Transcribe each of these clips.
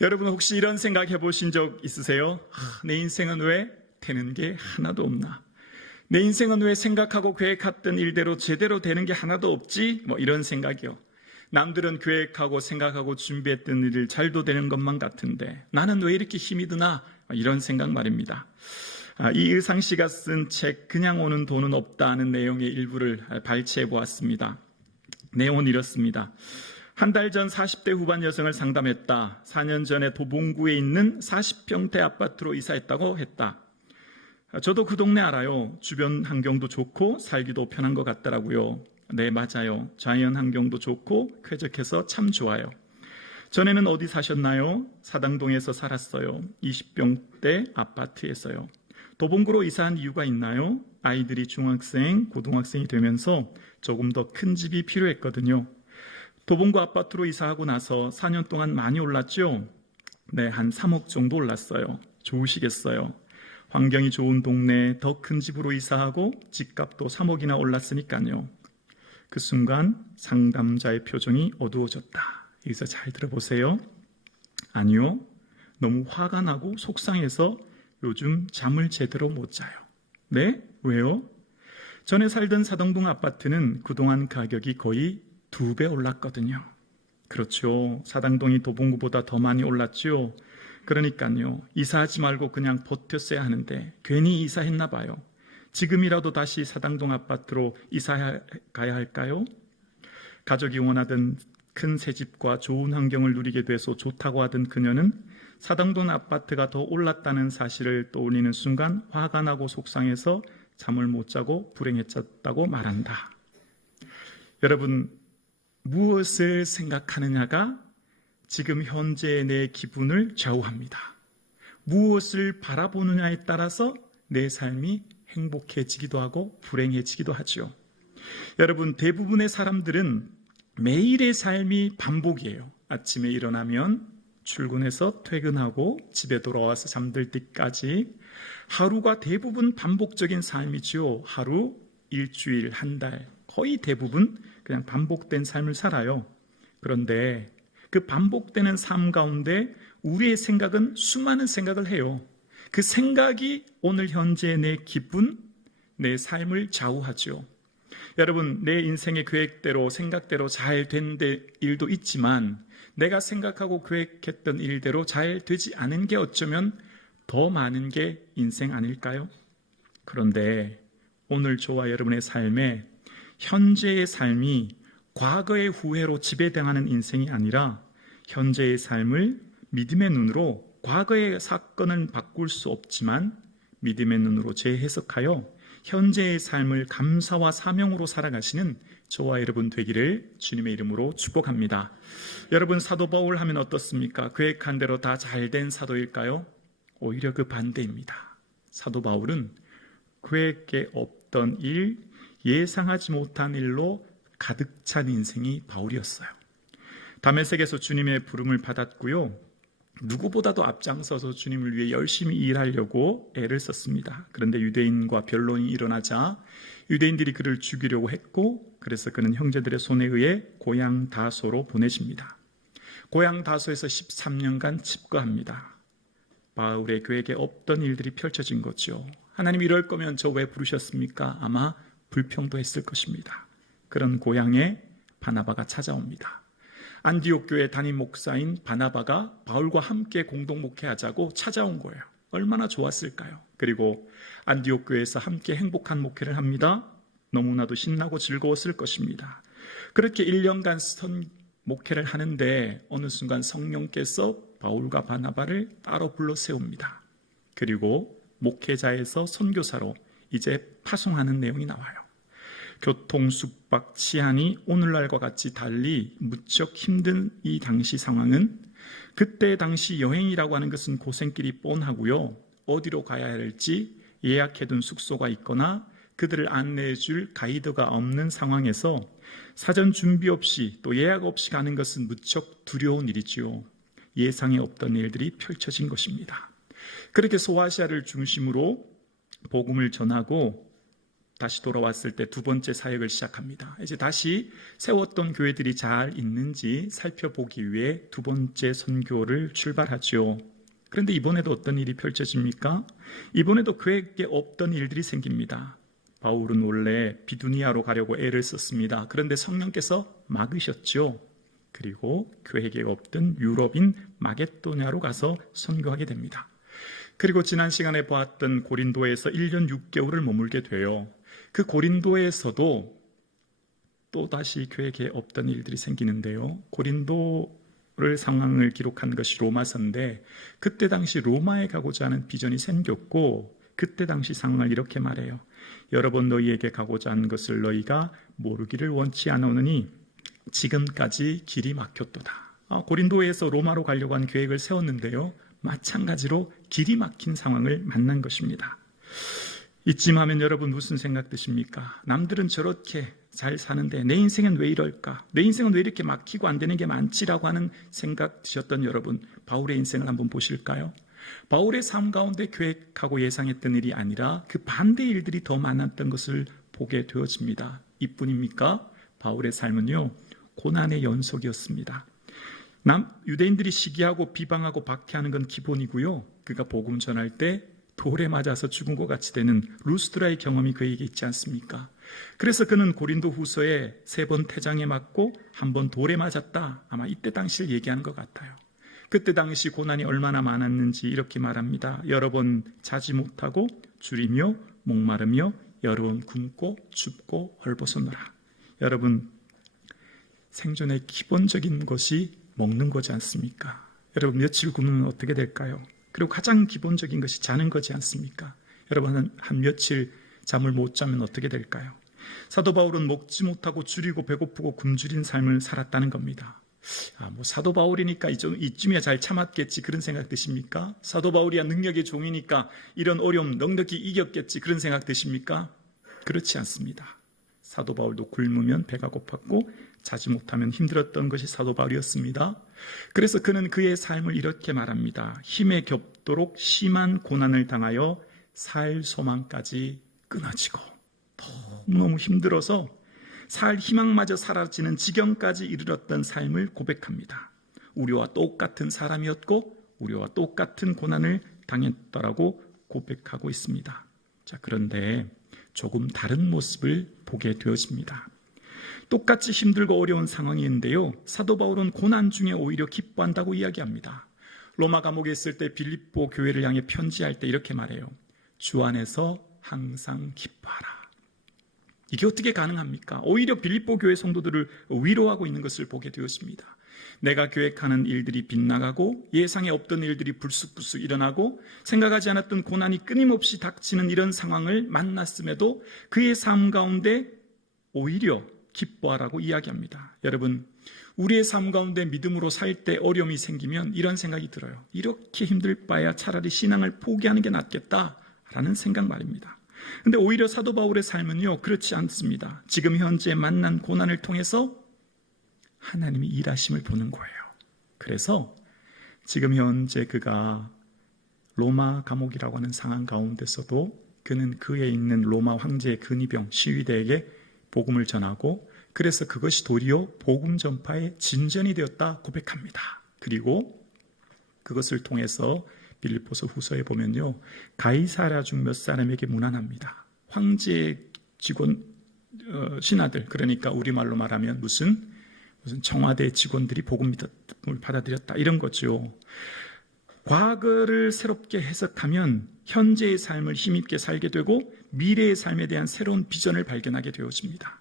여러분 혹시 이런 생각 해보신 적 있으세요? 내 인생은 왜 되는 게 하나도 없나? 내 인생은 왜 생각하고 계획했던 일대로 제대로 되는 게 하나도 없지? 이런 생각이요. 남들은 계획하고 생각하고 준비했던 일을 잘도 되는 것만 같은데 나는 왜 이렇게 힘이 드나? 이런 생각 말입니다. 이의상 씨가 쓴 책 그냥 오는 돈은 없다는 내용의 일부를 발췌해 보았습니다. 내용은 이렇습니다. 한 달 전 40대 후반 여성을 상담했다. 4년 전에 도봉구에 있는 40평대 아파트로 이사했다고 했다. 저도 그 동네 알아요. 주변 환경도 좋고 살기도 편한 것 같더라고요. 네, 맞아요. 자연 환경도 좋고 쾌적해서 참 좋아요. 전에는 어디 사셨나요? 사당동에서 살았어요. 20평대 아파트에서요. 도봉구로 이사한 이유가 있나요? 아이들이 중학생, 고등학생이 되면서 조금 더 큰 집이 필요했거든요. 도봉구 아파트로 이사하고 나서 4년 동안 많이 올랐죠? 네, 한 3억 정도 올랐어요. 좋으시겠어요? 환경이 좋은 동네에 더 큰 집으로 이사하고 집값도 3억이나 올랐으니까요. 그 순간 상담자의 표정이 어두워졌다. 여기서 잘 들어보세요. 아니요, 너무 화가 나고 속상해서 요즘 잠을 제대로 못 자요. 네? 왜요? 전에 살던 사당동 아파트는 그동안 가격이 거의 2배 올랐거든요. 그렇죠. 사당동이 도봉구보다 더 많이 올랐죠. 그러니까요. 이사하지 말고 그냥 버텼어야 하는데 괜히 이사했나 봐요. 지금이라도 다시 사당동 아파트로 이사 가야 할까요? 가족이 원하던 큰 새집과 좋은 환경을 누리게 돼서 좋다고 하던 그녀는 사당동 아파트가 더 올랐다는 사실을 떠올리는 순간 화가 나고 속상해서 잠을 못 자고 불행해졌다고 말한다. 여러분, 무엇을 생각하느냐가 지금 현재의 내 기분을 좌우합니다. 무엇을 바라보느냐에 따라서 내 삶이 행복해지기도 하고 불행해지기도 하죠. 여러분, 대부분의 사람들은 매일의 삶이 반복이에요. 아침에 일어나면 출근해서 퇴근하고 집에 돌아와서 잠들 때까지 하루가 대부분 반복적인 삶이죠. 하루, 일주일, 한 달, 거의 대부분 그냥 반복된 삶을 살아요. 그런데 그 반복되는 삶 가운데 우리의 생각은 수많은 생각을 해요. 그 생각이 오늘 현재의 내 기분, 내 삶을 좌우하죠. 여러분, 내 인생의 계획대로 생각대로 잘 된 일도 있지만 내가 생각하고 계획했던 일대로 잘 되지 않은 게 어쩌면 더 많은 게 인생 아닐까요? 그런데 오늘 저와 여러분의 삶에 현재의 삶이 과거의 후회로 지배당하는 인생이 아니라 현재의 삶을 믿음의 눈으로 과거의 사건은 바꿀 수 없지만 믿음의 눈으로 재해석하여 현재의 삶을 감사와 사명으로 살아가시는 저와 여러분 되기를 주님의 이름으로 축복합니다. 여러분, 사도 바울 하면 어떻습니까? 계획한 대로 다 잘된 사도일까요? 오히려 그 반대입니다. 사도 바울은 계획에 없던 일, 예상하지 못한 일로 가득 찬 인생이 바울이었어요. 다메섹에서 주님의 부름을 받았고요. 누구보다도 앞장서서 주님을 위해 열심히 일하려고 애를 썼습니다. 그런데 유대인과 변론이 일어나자 유대인들이 그를 죽이려고 했고, 그래서 그는 형제들의 손에 의해 고향 다소로 보내집니다. 고향 다소에서 13년간 칩거합니다. 바울의 계획에 없던 일들이 펼쳐진 거죠. 하나님, 이럴 거면 저 왜 부르셨습니까? 아마 불평도 했을 것입니다. 그런 고향에 바나바가 찾아옵니다. 안디옥 교회 담임 목사인 바나바가 바울과 함께 공동 목회하자고 찾아온 거예요. 얼마나 좋았을까요? 그리고 안디옥 교회에서 함께 행복한 목회를 합니다. 너무나도 신나고 즐거웠을 것입니다. 그렇게 1년간 목회를 하는데 어느 순간 성령께서 바울과 바나바를 따로 불러 세웁니다. 그리고 목회자에서 선교사로 이제 파송하는 내용이 나와요. 교통, 숙박, 치안이 오늘날과 같이 달리 무척 힘든 이 당시 상황은, 그때 당시 여행이라고 하는 것은 고생길이 뻔하고요. 어디로 가야 할지 예약해둔 숙소가 있거나 그들을 안내해 줄 가이드가 없는 상황에서 사전 준비 없이 또 예약 없이 가는 것은 무척 두려운 일이지요. 예상에 없던 일들이 펼쳐진 것입니다. 그렇게 소아시아를 중심으로 복음을 전하고 다시 돌아왔을 때 두 번째 사역을 시작합니다. 이제 다시 세웠던 교회들이 잘 있는지 살펴보기 위해 두 번째 선교를 출발하죠. 그런데 이번에도 어떤 일이 펼쳐집니까? 이번에도 그에게 없던 일들이 생깁니다. 바울은 원래 비두니아로 가려고 애를 썼습니다. 그런데 성령께서 막으셨죠. 그리고 그에게 없던 유럽인 마게도냐로 가서 선교하게 됩니다. 그리고 지난 시간에 보았던 고린도에서 1년 6개월을 머물게 돼요. 그 고린도에서도 또다시 그에게 없던 일들이 생기는데요. 고린도를 상황을 기록한 것이 로마서인데 그때 당시 로마에 가고자 하는 비전이 생겼고 그때 당시 상황을 이렇게 말해요. 여러 번 너희에게 가고자 하는 것을 너희가 모르기를 원치 않으니 지금까지 길이 막혔도다. 고린도에서 로마로 가려고 한 계획을 세웠는데요. 마찬가지로 길이 막힌 상황을 만난 것입니다. 이쯤 하면 여러분 무슨 생각 드십니까? 남들은 저렇게 잘 사는데 내 인생은 왜 이럴까? 내 인생은 왜 이렇게 막히고 안 되는 게 많지라고 하는 생각 드셨던 여러분, 바울의 인생을 한번 보실까요? 바울의 삶 가운데 계획하고 예상했던 일이 아니라 그 반대 일들이 더 많았던 것을 보게 되어집니다. 이뿐입니까? 바울의 삶은요, 고난의 연속이었습니다. 유대인들이 시기하고 비방하고 박해하는 건 기본이고요. 그가 복음 전할 때 돌에 맞아서 죽은 것 같이 되는 루스드라의 경험이 그에게 있지 않습니까? 그래서 그는 고린도 후서에 3번 태장에 맞고 1번 돌에 맞았다. 아마 이때 당시를 얘기하는 것 같아요. 그때 당시 고난이 얼마나 많았는지 이렇게 말합니다. 여러 번 자지 못하고 줄이며 목마르며 여러 번 굶고 춥고 헐벗어노라. 여러분, 생존의 기본적인 것이 먹는 거지 않습니까? 여러분, 며칠 굶으면 어떻게 될까요? 그리고 가장 기본적인 것이 자는 거지 않습니까? 여러분, 한 며칠 잠을 못 자면 어떻게 될까요? 사도 바울은 먹지 못하고 줄이고 배고프고 굶주린 삶을 살았다는 겁니다. 사도 바울이니까 이쯤이야 잘 참았겠지 그런 생각 드십니까? 사도 바울이야 능력의 종이니까 이런 어려움 넉넉히 이겼겠지 그런 생각 드십니까? 그렇지 않습니다. 사도 바울도 굶으면 배가 고팠고 자지 못하면 힘들었던 것이 사도 바울이었습니다. 그래서 그는 그의 삶을 이렇게 말합니다. 힘에 겹도록 심한 고난을 당하여 살 소망까지 끊어지고 너무너무 힘들어서 살 희망마저 사라지는 지경까지 이르렀던 삶을 고백합니다. 우리와 똑같은 사람이었고 우리와 똑같은 고난을 당했더라고 고백하고 있습니다. 자, 그런데 조금 다른 모습을 보게 되어집니다. 똑같이 힘들고 어려운 상황인데요. 사도 바울은 고난 중에 오히려 기뻐한다고 이야기합니다. 로마 감옥에 있을 때 빌립보 교회를 향해 편지할 때 이렇게 말해요. 주 안에서 항상 기뻐하라. 이게 어떻게 가능합니까? 오히려 빌립보 교회 성도들을 위로하고 있는 것을 보게 되었습니다. 내가 계획하는 일들이 빗나가고 예상에 없던 일들이 불쑥불쑥 일어나고 생각하지 않았던 고난이 끊임없이 닥치는 이런 상황을 만났음에도 그의 삶 가운데 오히려 기뻐하라고 이야기합니다. 여러분, 우리의 삶 가운데 믿음으로 살 때 어려움이 생기면 이런 생각이 들어요. 이렇게 힘들 바야 차라리 신앙을 포기하는 게 낫겠다라는 생각 말입니다. 그런데 오히려 사도 바울의 삶은요, 그렇지 않습니다. 지금 현재 만난 고난을 통해서 하나님이 일하심을 보는 거예요. 그래서 지금 현재 그가 로마 감옥이라고 하는 상황 가운데서도 그는 그에 있는 로마 황제의 근위병 시위대에게 복음을 전하고 그래서 그것이 도리어 복음 전파의 진전이 되었다 고백합니다. 그리고 그것을 통해서 빌립보서 후서에 보면요, 가이사랴 중 몇 사람에게 문안합니다. 황제의 직원 신하들, 그러니까 우리말로 말하면 무슨 청와대 직원들이 복음을 받아들였다 이런 거죠. 과거를 새롭게 해석하면 현재의 삶을 힘있게 살게 되고 미래의 삶에 대한 새로운 비전을 발견하게 되어집니다.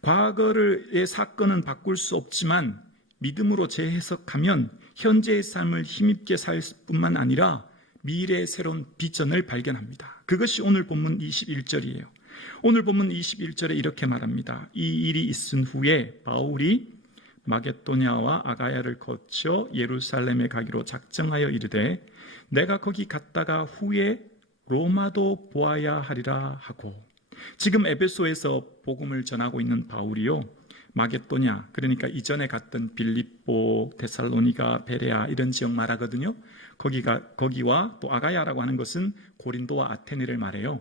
과거의 사건은 바꿀 수 없지만 믿음으로 재해석하면 현재의 삶을 힘있게 살 뿐만 아니라 미래의 새로운 비전을 발견합니다. 그것이 오늘 본문 21절이에요. 오늘 본문 21절에 이렇게 말합니다. 이 일이 있은 후에 바울이 마게도냐와 아가야를 거쳐 예루살렘에 가기로 작정하여 이르되 내가 거기 갔다가 후에 로마도 보아야 하리라 하고, 지금 에베소에서 복음을 전하고 있는 바울이요, 마게도냐, 그러니까 이전에 갔던 빌립보, 데살로니가, 베레아 이런 지역 말하거든요. 거기와 또 아가야라고 하는 것은 고린도와 아테네를 말해요.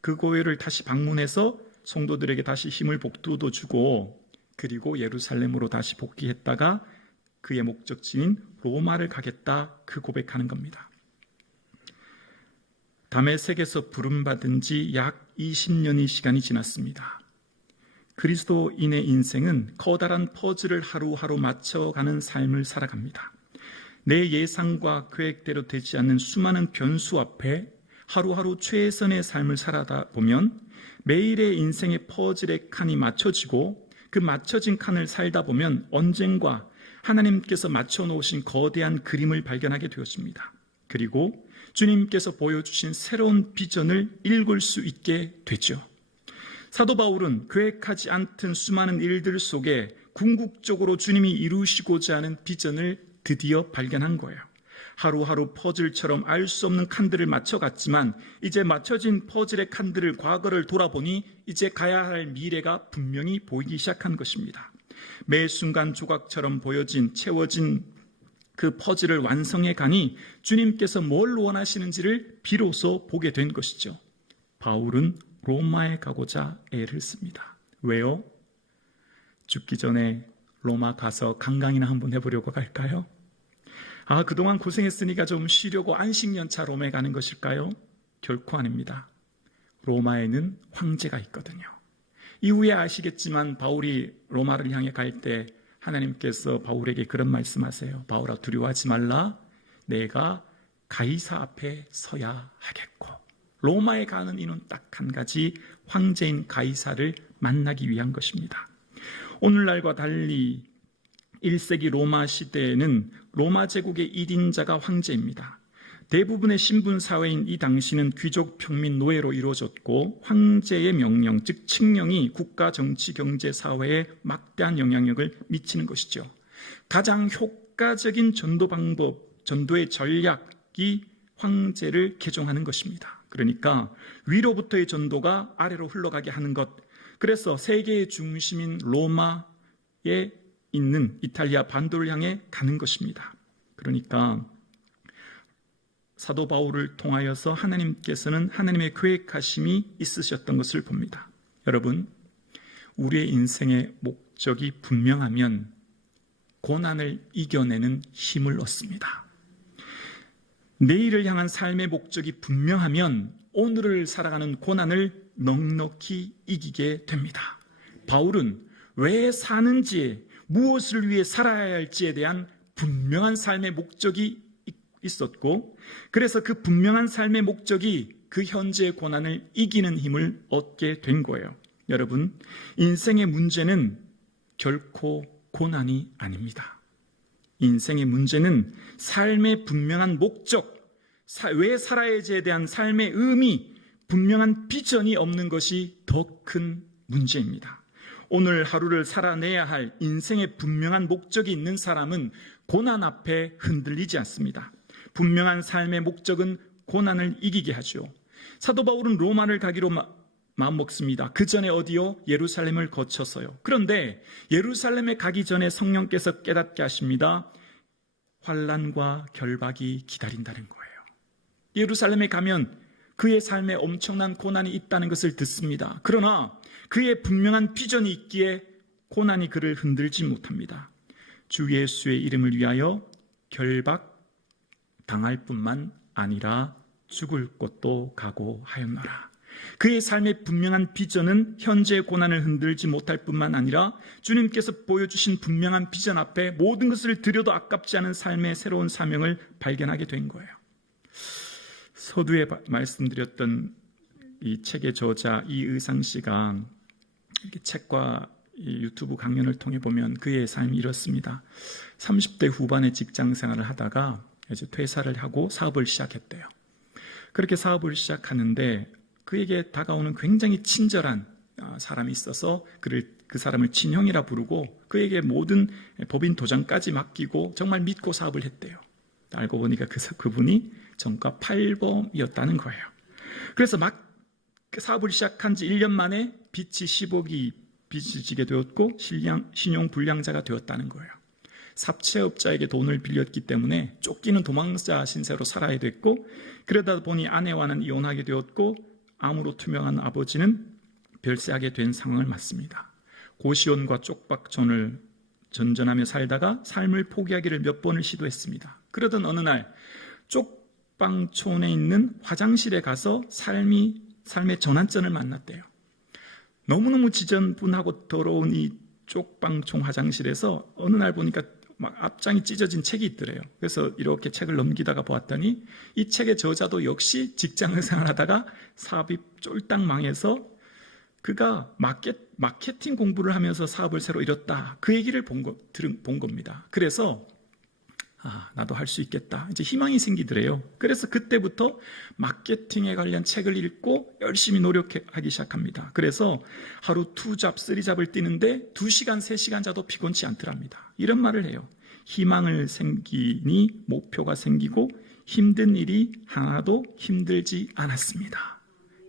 그 교회를 다시 방문해서 성도들에게 다시 힘을 북돋워 주고 그리고 예루살렘으로 다시 복귀했다가 그의 목적지인 로마를 가겠다 그 고백하는 겁니다. 다메섹에서 부름받은 지 약 20년의 시간이 지났습니다. 그리스도인의 인생은 커다란 퍼즐을 하루하루 맞춰가는 삶을 살아갑니다. 내 예상과 계획대로 되지 않는 수많은 변수 앞에 하루하루 최선의 삶을 살아다 보면 매일의 인생의 퍼즐의 칸이 맞춰지고 그 맞춰진 칸을 살다 보면 언젠가 하나님께서 맞춰놓으신 거대한 그림을 발견하게 되었습니다. 그리고 주님께서 보여주신 새로운 비전을 읽을 수 있게 되죠. 사도 바울은 계획하지 않던 수많은 일들 속에 궁극적으로 주님이 이루시고자 하는 비전을 드디어 발견한 거예요. 하루하루 퍼즐처럼 알 수 없는 칸들을 맞춰갔지만 이제 맞춰진 퍼즐의 칸들을 과거를 돌아보니 이제 가야 할 미래가 분명히 보이기 시작한 것입니다. 매 순간 조각처럼 보여진 채워진 그 퍼즐을 완성해 가니 주님께서 뭘 원하시는지를 비로소 보게 된 것이죠. 바울은 로마에 가고자 애를 씁니다. 왜요? 죽기 전에 로마 가서 관광이나 한번 해보려고 갈까요? 그동안 고생했으니까 좀 쉬려고 안식년차 로마에 가는 것일까요? 결코 아닙니다. 로마에는 황제가 있거든요. 이후에 아시겠지만 바울이 로마를 향해 갈 때 하나님께서 바울에게 그런 말씀하세요. 바울아, 두려워하지 말라. 내가 가이사 앞에 서야 하겠고. 로마에 가는 이유는 딱 한 가지, 황제인 가이사를 만나기 위한 것입니다. 오늘날과 달리 1세기 로마 시대에는 로마 제국의 1인자가 황제입니다. 대부분의 신분사회인 이 당시는 귀족, 평민, 노예로 이루어졌고 황제의 명령, 즉 칙령이 국가, 정치, 경제, 사회에 막대한 영향력을 미치는 것이죠. 가장 효과적인 전도 방법, 전도의 전략이 황제를 개종하는 것입니다. 그러니까 위로부터의 전도가 아래로 흘러가게 하는 것. 그래서 세계의 중심인 로마에 있는 이탈리아 반도를 향해 가는 것입니다. 그러니까 사도 바울을 통하여서 하나님께서는 하나님의 계획하심이 있으셨던 것을 봅니다. 여러분, 우리의 인생의 목적이 분명하면 고난을 이겨내는 힘을 얻습니다. 내일을 향한 삶의 목적이 분명하면 오늘을 살아가는 고난을 넉넉히 이기게 됩니다. 바울은 왜 사는지, 무엇을 위해 살아야 할지에 대한 분명한 삶의 목적이 있었고, 그래서 그 분명한 삶의 목적이 그 현재의 고난을 이기는 힘을 얻게 된 거예요. 여러분, 인생의 문제는 결코 고난이 아닙니다. 인생의 문제는 삶의 분명한 목적, 왜 살아야지에 대한 삶의 의미, 분명한 비전이 없는 것이 더 큰 문제입니다. 오늘 하루를 살아내야 할 인생의 분명한 목적이 있는 사람은 고난 앞에 흔들리지 않습니다. 분명한 삶의 목적은 고난을 이기게 하죠. 사도 바울은 로마를 가기로 마음먹습니다. 그 전에 어디요? 예루살렘을 거쳐서요. 그런데 예루살렘에 가기 전에 성령께서 깨닫게 하십니다. 환난과 결박이 기다린다는 거예요. 예루살렘에 가면 그의 삶에 엄청난 고난이 있다는 것을 듣습니다. 그러나 그의 분명한 비전이 있기에 고난이 그를 흔들지 못합니다. 주 예수의 이름을 위하여 결박 당할 뿐만 아니라 죽을 곳도 각오하였노라. 그의 삶의 분명한 비전은 현재의 고난을 흔들지 못할 뿐만 아니라 주님께서 보여주신 분명한 비전 앞에 모든 것을 드려도 아깝지 않은 삶의 새로운 사명을 발견하게 된 거예요. 서두에 말씀드렸던 이 책의 저자 이의상 씨가 이렇게 책과 이 유튜브 강연을 통해 보면 그의 삶이 이렇습니다. 30대 후반의 직장 생활을 하다가 이제 퇴사를 하고 사업을 시작했대요. 그렇게 사업을 시작하는데 그에게 다가오는 굉장히 친절한 사람이 있어서 그 사람을 친형이라 부르고 그에게 모든 법인 도장까지 맡기고 정말 믿고 사업을 했대요. 알고 보니까 그분이 전과 8범이었다는 거예요. 그래서 막 사업을 시작한 지 1년 만에 빚이 10억이 빚을 지게 되었고 신용 불량자가 되었다는 거예요. 사채업자에게 돈을 빌렸기 때문에 쫓기는 도망자 신세로 살아야 됐고, 그러다 보니 아내와는 이혼하게 되었고 암으로 투명한 아버지는 별세하게 된 상황을 맞습니다. 고시원과 쪽박촌을 전전하며 살다가 삶을 포기하기를 몇 번을 시도했습니다. 그러던 어느 날 쪽방촌에 있는 화장실에 가서 삶의 전환점을 만났대요. 너무너무 지저분하고 더러운 이 쪽방촌 화장실에서 어느 날 보니까 막 앞장이 찢어진 책이 있더래요. 그래서 이렇게 책을 넘기다가 보았더니 이 책의 저자도 역시 직장을 생활하다가 사업이 쫄딱 망해서 그가 마케팅 공부를 하면서 사업을 새로 이뤘다. 그 얘기를 본 겁니다. 그래서 나도 할 수 있겠다. 이제 희망이 생기더래요. 그래서 그때부터 마케팅에 관련 책을 읽고 열심히 노력하기 시작합니다. 그래서 하루 2잡, 3잡을 뛰는데 2시간, 3시간 자도 피곤치 않더랍니다. 이런 말을 해요. 희망을 생기니 목표가 생기고 힘든 일이 하나도 힘들지 않았습니다.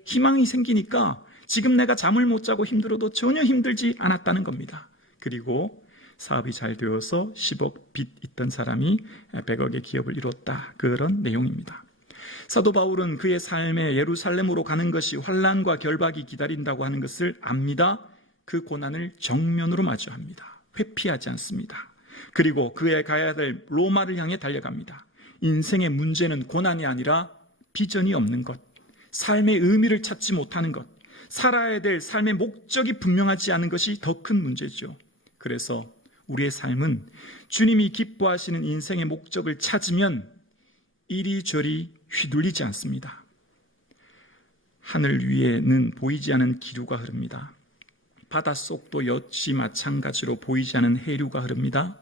희망이 생기니까 지금 내가 잠을 못 자고 힘들어도 전혀 힘들지 않았다는 겁니다. 그리고 사업이 잘 되어서 10억 빚 있던 사람이 100억의 기업을 이뤘다. 그런 내용입니다. 사도 바울은 그의 삶에 예루살렘으로 가는 것이 환난과 결박이 기다린다고 하는 것을 압니다. 그 고난을 정면으로 마주합니다. 회피하지 않습니다. 그리고 그의 가야 될 로마를 향해 달려갑니다. 인생의 문제는 고난이 아니라 비전이 없는 것, 삶의 의미를 찾지 못하는 것, 살아야 될 삶의 목적이 분명하지 않은 것이 더 큰 문제죠. 그래서 우리의 삶은 주님이 기뻐하시는 인생의 목적을 찾으면 이리저리 휘둘리지 않습니다. 하늘 위에는 보이지 않은 기류가 흐릅니다. 바닷속도 역시 마찬가지로 보이지 않은 해류가 흐릅니다.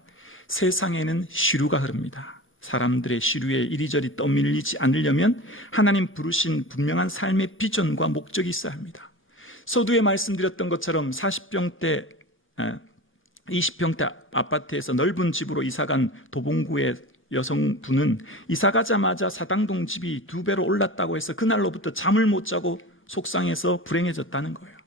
세상에는 시류가 흐릅니다. 사람들의 시류에 이리저리 떠밀리지 않으려면 하나님 부르신 분명한 삶의 비전과 목적이 있어야 합니다. 서두에 말씀드렸던 것처럼 40평대 20평대 아파트에서 넓은 집으로 이사간 도봉구의 여성분은 이사가자마자 사당동 집이 2배로 올랐다고 해서 그날로부터 잠을 못 자고 속상해서 불행해졌다는 거예요.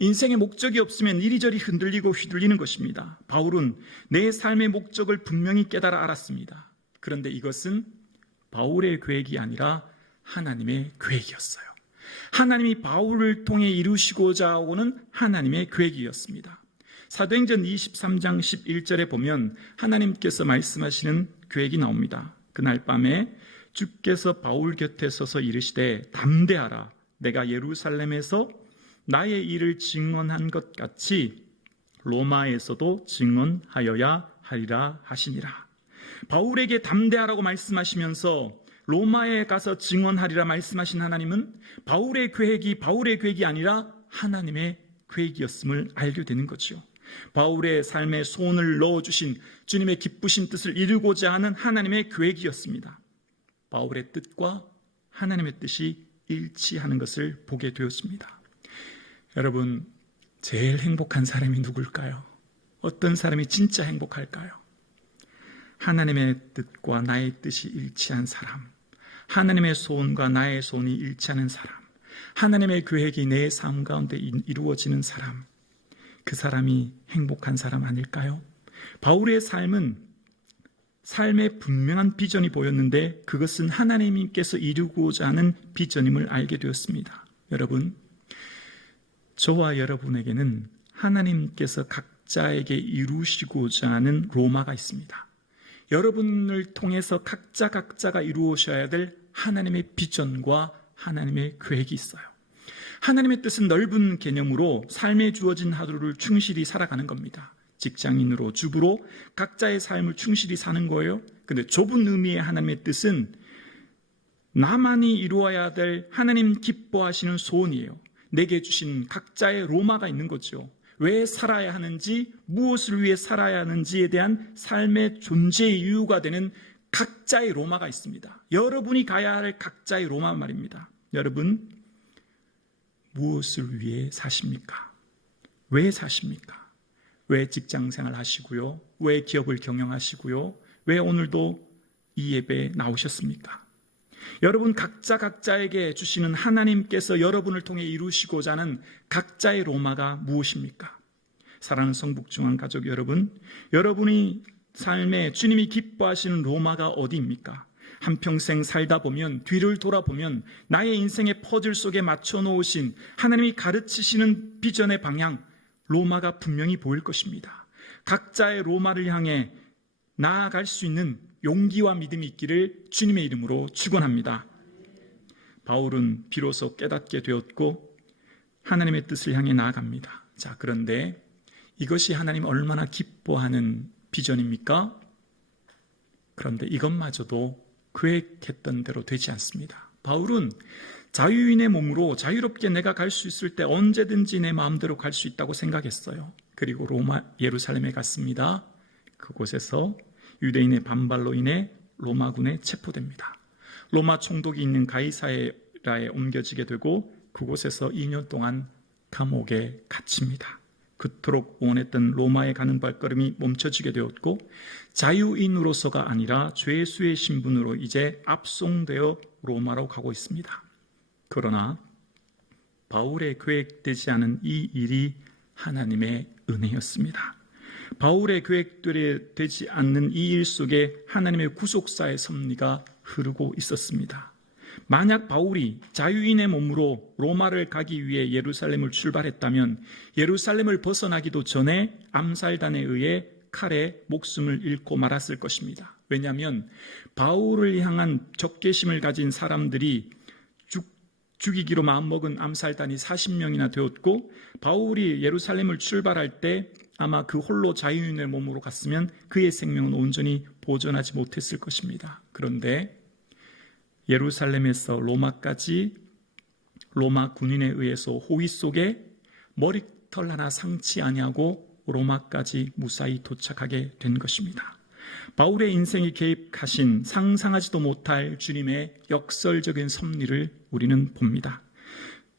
인생의 목적이 없으면 이리저리 흔들리고 휘둘리는 것입니다. 바울은 내 삶의 목적을 분명히 깨달아 알았습니다. 그런데 이것은 바울의 계획이 아니라 하나님의 계획이었어요. 하나님이 바울을 통해 이루시고자 하고는 하나님의 계획이었습니다. 사도행전 23장 11절에 보면 하나님께서 말씀하시는 계획이 나옵니다. 그날 밤에 주께서 바울 곁에 서서 이르시되 담대하라. 내가 예루살렘에서 나의 일을 증언한 것 같이 로마에서도 증언하여야 하리라 하시니라. 바울에게 담대하라고 말씀하시면서 로마에 가서 증언하리라 말씀하신 하나님은 바울의 계획이 아니라 하나님의 계획이었음을 알게 되는 거죠. 바울의 삶에 소원을 넣어주신 주님의 기쁘신 뜻을 이루고자 하는 하나님의 계획이었습니다. 바울의 뜻과 하나님의 뜻이 일치하는 것을 보게 되었습니다. 여러분, 제일 행복한 사람이 누굴까요? 어떤 사람이 진짜 행복할까요? 하나님의 뜻과 나의 뜻이 일치한 사람, 하나님의 소원과 나의 소원이 일치하는 사람, 하나님의 계획이 내 삶 가운데 이루어지는 사람, 그 사람이 행복한 사람 아닐까요? 바울의 삶은 삶의 분명한 비전이 보였는데 그것은 하나님께서 이루고자 하는 비전임을 알게 되었습니다. 여러분, 저와 여러분에게는 하나님께서 각자에게 이루시고자 하는 로마가 있습니다. 여러분을 통해서 각자가 이루어셔야 될 하나님의 비전과 하나님의 계획이 있어요. 하나님의 뜻은 넓은 개념으로 삶에 주어진 하루를 충실히 살아가는 겁니다. 직장인으로, 주부로 각자의 삶을 충실히 사는 거예요. 근데 좁은 의미의 하나님의 뜻은 나만이 이루어야 될 하나님 기뻐하시는 소원이에요. 내게 주신 각자의 로마가 있는 거죠. 왜 살아야 하는지, 무엇을 위해 살아야 하는지에 대한 삶의 존재의 이유가 되는 각자의 로마가 있습니다. 여러분이 가야 할 각자의 로마 말입니다. 여러분, 무엇을 위해 사십니까? 왜 사십니까? 왜 직장생활 하시고요? 왜 기업을 경영하시고요? 왜 오늘도 이 예배에 나오셨습니까? 여러분 각자에게 주시는 하나님께서 여러분을 통해 이루시고자 하는 각자의 로마가 무엇입니까? 사랑하는 성북중앙 가족 여러분, 여러분이 삶에 주님이 기뻐하시는 로마가 어디입니까? 한평생 살다 보면, 뒤를 돌아보면 나의 인생의 퍼즐 속에 맞춰 놓으신 하나님이 가르치시는 비전의 방향, 로마가 분명히 보일 것입니다. 각자의 로마를 향해 나아갈 수 있는 용기와 믿음이 있기를 주님의 이름으로 축원합니다. 바울은 비로소 깨닫게 되었고 하나님의 뜻을 향해 나아갑니다. 자, 그런데 이것이 하나님 얼마나 기뻐하는 비전입니까? 그런데 이것마저도 계획했던 대로 되지 않습니다. 바울은 자유인의 몸으로 자유롭게 내가 갈 수 있을 때 언제든지 내 마음대로 갈 수 있다고 생각했어요. 그리고 예루살렘에 갔습니다. 그곳에서 유대인의 반발로 인해 로마군에 체포됩니다. 로마 총독이 있는 가이사라에 옮겨지게 되고 그곳에서 2년 동안 감옥에 갇힙니다. 그토록 원했던 로마에 가는 발걸음이 멈춰지게 되었고 자유인으로서가 아니라 죄수의 신분으로 이제 압송되어 로마로 가고 있습니다. 그러나 바울의 계획되지 않은 이 일이 하나님의 은혜였습니다. 바울의 계획되지 않는 이 일 속에 하나님의 구속사의 섭리가 흐르고 있었습니다. 만약 바울이 자유인의 몸으로 로마를 가기 위해 예루살렘을 출발했다면 예루살렘을 벗어나기도 전에 암살단에 의해 칼에 목숨을 잃고 말았을 것입니다. 왜냐하면 바울을 향한 적개심을 가진 사람들이 죽이기로 마음먹은 암살단이 40명이나 되었고 바울이 예루살렘을 출발할 때 아마 그 홀로 자유인의 몸으로 갔으면 그의 생명은 온전히 보존하지 못했을 것입니다. 그런데 예루살렘에서 로마까지 로마 군인에 의해서 호위 속에 머리털 하나 상치 아니하고 로마까지 무사히 도착하게 된 것입니다. 바울의 인생에 개입하신 상상하지도 못할 주님의 역설적인 섭리를 우리는 봅니다.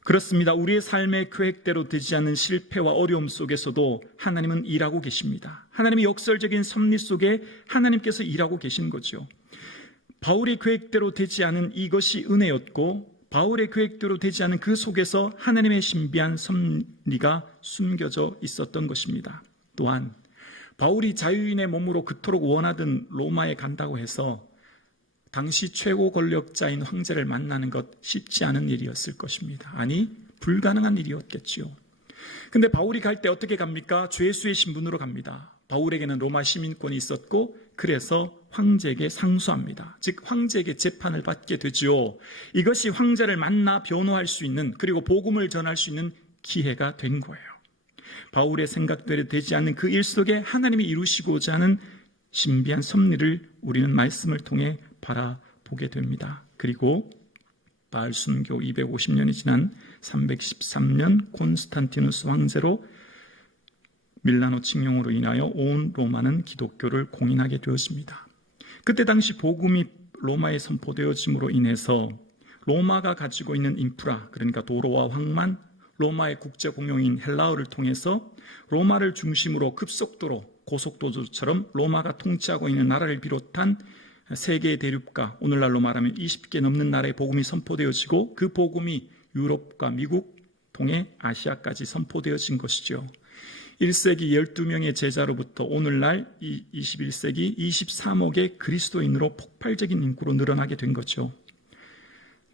그렇습니다. 우리의 삶의 계획대로 되지 않는 실패와 어려움 속에서도 하나님은 일하고 계십니다. 하나님의 역설적인 섭리 속에 하나님께서 일하고 계신 거죠. 바울의 계획대로 되지 않은 이것이 은혜였고 바울의 계획대로 되지 않은 그 속에서 하나님의 신비한 섭리가 숨겨져 있었던 것입니다. 또한 바울이 자유인의 몸으로 그토록 원하던 로마에 간다고 해서 당시 최고 권력자인 황제를 만나는 것 쉽지 않은 일이었을 것입니다. 아니, 불가능한 일이었겠지요. 근데 바울이 갈 때 어떻게 갑니까? 죄수의 신분으로 갑니다. 바울에게는 로마 시민권이 있었고 그래서 황제에게 상수합니다. 즉 황제에게 재판을 받게 되지요. 이것이 황제를 만나 변호할 수 있는 그리고 복음을 전할 수 있는 기회가 된 거예요. 바울의 생각대로 되지 않는 그 일 속에 하나님이 이루시고자 하는 신비한 섭리를 우리는 말씀을 통해 바라보게 됩니다. 그리고 바알 순교 250년이 지난 313년 콘스탄티누스 황제로 밀라노 칙령으로 인하여 온 로마는 기독교를 공인하게 되었습니다. 그때 당시 복음이 로마에 선포되어짐으로 인해서 로마가 가지고 있는 인프라, 그러니까 도로와 항만, 로마의 국제공용인 헬라어를 통해서 로마를 중심으로 급속도로 고속도로처럼 로마가 통치하고 있는 나라를 비롯한 세계의 대륙과 오늘날로 말하면 20개 넘는 나라의 복음이 선포되어지고 그 복음이 유럽과 미국 통해 아시아까지 선포되어진 것이죠. 1세기 12명의 제자로부터 오늘날 21세기 23억의 그리스도인으로 폭발적인 인구로 늘어나게 된 거죠.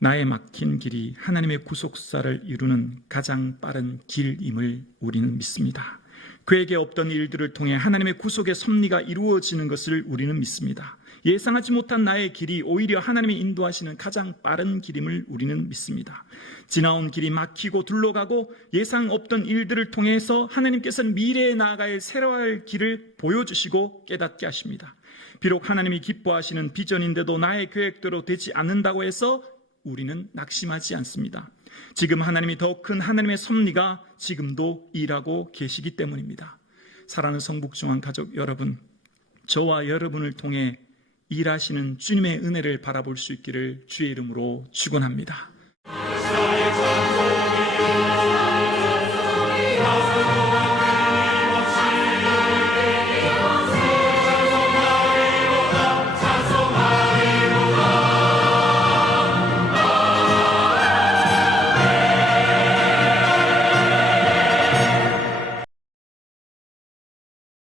나의 막힌 길이 하나님의 구속사를 이루는 가장 빠른 길임을 우리는 믿습니다. 그에게 없던 일들을 통해 하나님의 구속의 섭리가 이루어지는 것을 우리는 믿습니다. 예상하지 못한 나의 길이 오히려 하나님이 인도하시는 가장 빠른 길임을 우리는 믿습니다. 지나온 길이 막히고 둘러가고 예상 없던 일들을 통해서 하나님께서는 미래에 나아갈 새로운 길을 보여주시고 깨닫게 하십니다. 비록 하나님이 기뻐하시는 비전인데도 나의 계획대로 되지 않는다고 해서 우리는 낙심하지 않습니다. 지금 하나님이 더 큰 하나님의 섭리가 지금도 일하고 계시기 때문입니다. 사랑하는 성북중앙 가족 여러분, 저와 여러분을 통해 일하시는 주님의 은혜를 바라볼 수 있기를 주의 이름으로 축원합니다.